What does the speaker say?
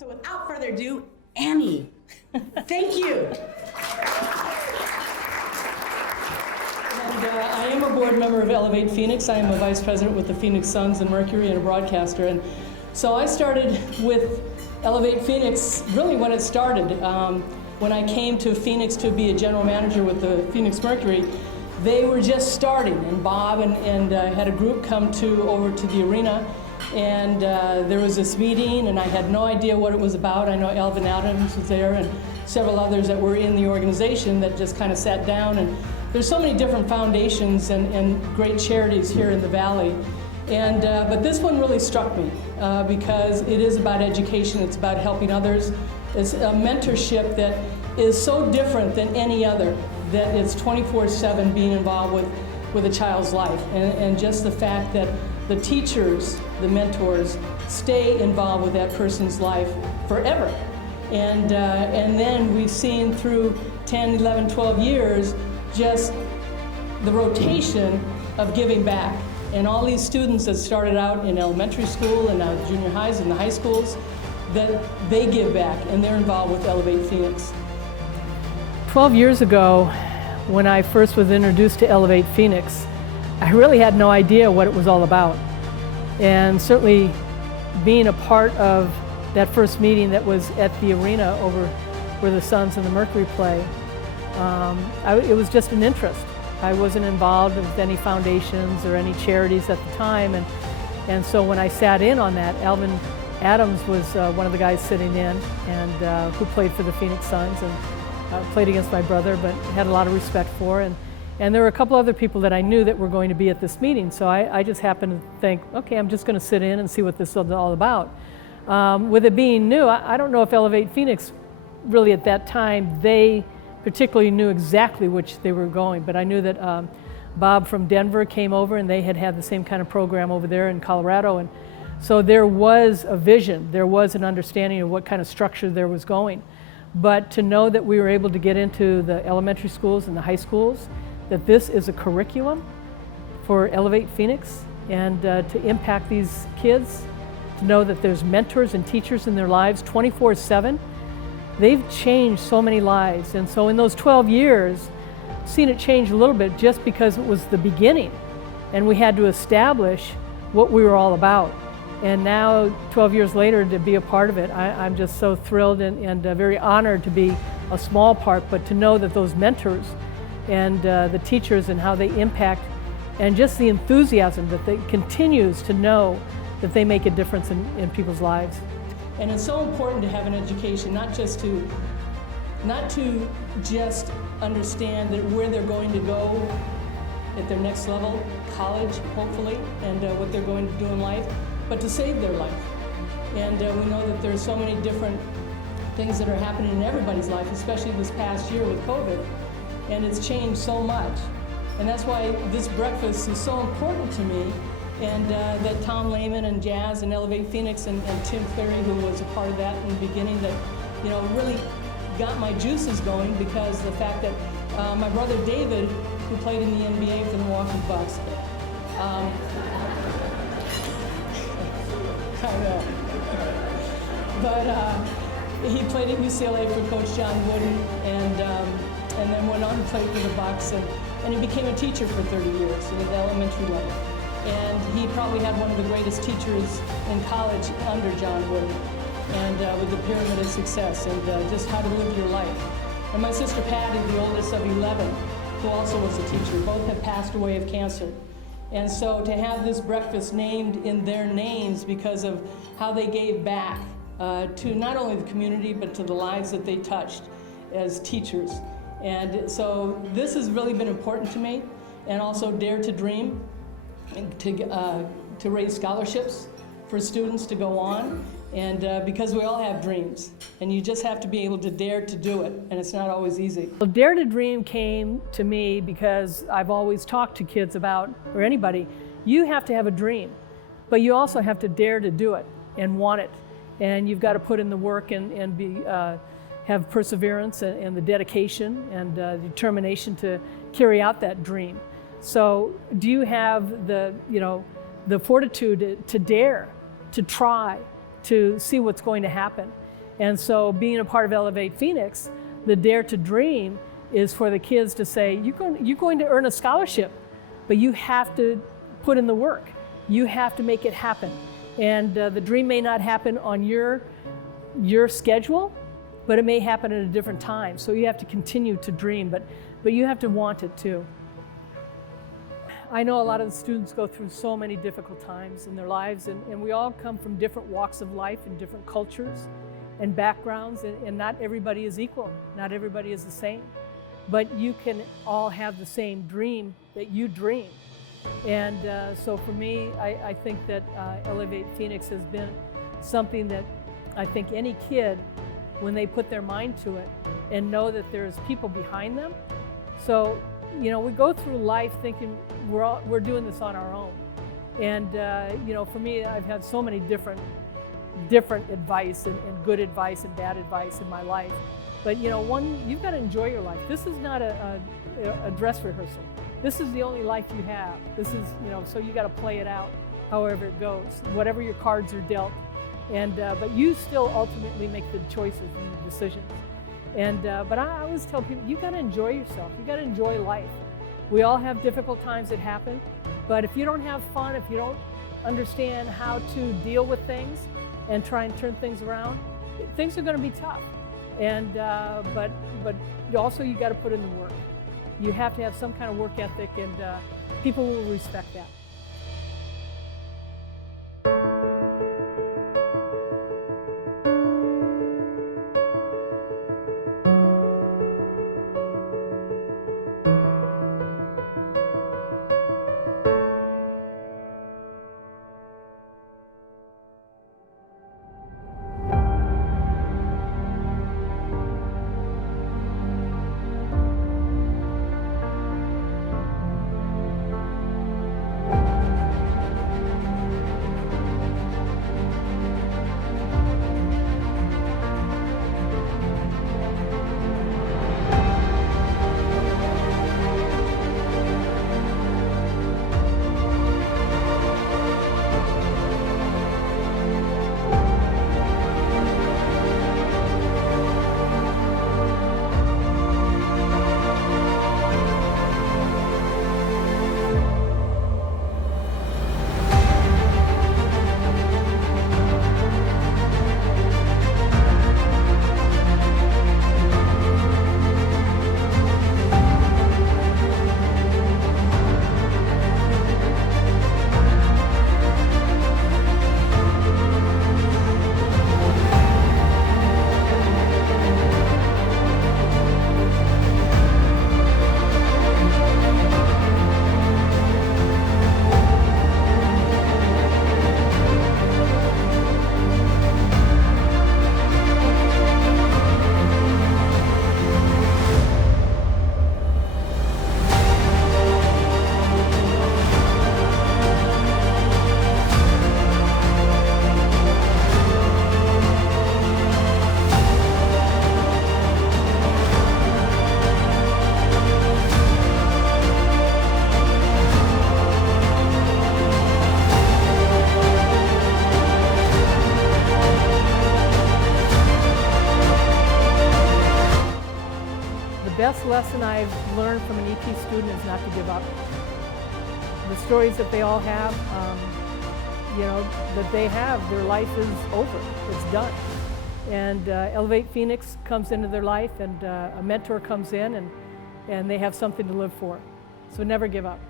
So without further ado, Annie, thank you. And I am a board member of Elevate Phoenix. I am a vice president with the Phoenix Suns and Mercury and a broadcaster. And so I started with Elevate Phoenix really when it started. When I came to Phoenix to be a general manager with the Phoenix Mercury, they were just starting, and Bob and had a group come over to the arena, and there was this meeting, and I had no idea what it was about. I know Alvin Adams was there, and several others that were in the organization that just kind of sat down. And there's so many different foundations and great charities here in the Valley. And but this one really struck me because it is about education. It's about helping others. It's a mentorship that is so different than any other, that it's 24/7 being involved with a child's life. And just the fact that the teachers, the mentors, stay involved with that person's life forever. And then we've seen through 10, 11, 12 years just the rotation of giving back. And all these students that started out in elementary school and now junior highs and the high schools, that they give back and they're involved with Elevate Phoenix. 12 years ago, when I first was introduced to Elevate Phoenix, I really had no idea what it was all about. And certainly being a part of that first meeting that was at the arena over where the Suns and the Mercury play, it was just an interest. I wasn't involved with any foundations or any charities at the time, and so when I sat in on that, Alvin Adams was one of the guys sitting in, and who played for the Phoenix Suns and played against my brother, but had a lot of respect for. And there were a couple other people that I knew that were going to be at this meeting, so I just happened to think, okay, I'm just going to sit in and see what this is all about. With it being new, I don't know if Elevate Phoenix really at that time, they particularly knew exactly which they were going, but I knew that Bob from Denver came over and they had the same kind of program over there in Colorado, and so there was a vision, there was an understanding of what kind of structure there was going. But to know that we were able to get into the elementary schools and the high schools, that this is a curriculum for Elevate Phoenix and to impact these kids, to know that there's mentors and teachers in their lives 24/7. They've changed so many lives, and so in those 12 years, seen it change a little bit just because it was the beginning, and we had to establish what we were all about. And now, 12 years later, to be a part of it, I'm just so thrilled and very honored to be a small part, but to know that those mentors and the teachers and how they impact, and just the enthusiasm that they continues to know that they make a difference in people's lives. And it's so important to have an education, not to just understand that where they're going to go at their next level, college, hopefully, and what they're going to do in life, but to save their life. And we know that there's so many different things that are happening in everybody's life, especially this past year with COVID, and it's changed so much. And that's why this breakfast is so important to me, and that Tom Lehman and Jazz and Elevate Phoenix and Tim Cleary, who was a part of that in the beginning, that really got my juices going, because the fact that my brother David, who played in the NBA for the Milwaukee Bucks, I know, but he played at UCLA for Coach John Wooden, and then went on to play for the Bucks, and he became a teacher for 30 years at the elementary level. And he probably had one of the greatest teachers in college under John Wooden, and with the Pyramid of Success, and just how to live your life. And my sister Patty, the oldest of 11, who also was a teacher, both have passed away of cancer. And so to have this breakfast named in their names because of how they gave back to not only the community, but to the lives that they touched as teachers. And so this has really been important to me, and also Dare to Dream, to raise scholarships for students to go on, and because we all have dreams, and you just have to be able to dare to do it, and it's not always easy. Well, Dare to Dream came to me because I've always talked to kids about, or anybody, you have to have a dream, but you also have to dare to do it and want it, and you've got to put in the work and be have perseverance and the dedication and determination to carry out that dream. So do you have the fortitude to dare, to try, to see what's going to happen? And so being a part of Elevate Phoenix, the Dare to Dream is for the kids to say, you're going to earn a scholarship, but you have to put in the work. You have to make it happen. And the dream may not happen on your schedule, but it may happen at a different time. So you have to continue to dream, but you have to want it too. I know a lot of the students go through so many difficult times in their lives, and we all come from different walks of life and different cultures and backgrounds, and not everybody is equal, not everybody is the same. But you can all have the same dream that you dream. And so for me, I think that Elevate Phoenix has been something that I think any kid, when they put their mind to it and know that there's people behind them. So, you know, we go through life thinking we're doing this on our own. And, you know, for me, I've had so many different advice and good advice and bad advice in my life. But, you know, you've got to enjoy your life. This is not a dress rehearsal. This is the only life you have. This is, you know, so you got to play it out however it goes, whatever your cards are dealt. And, but you still ultimately make the choices and the decisions. And, but I always tell people, you got to enjoy yourself. You got to enjoy life. We all have difficult times that happen, but if you don't have fun, if you don't understand how to deal with things and try and turn things around, things are going to be tough. And, but also you got to put in the work. You have to have some kind of work ethic, and people will respect that. The best lesson I've learned from an EP student is not to give up. The stories that they all have, you know, that they have, their life is over, it's done. And Elevate Phoenix comes into their life, and a mentor comes in, and they have something to live for. So never give up.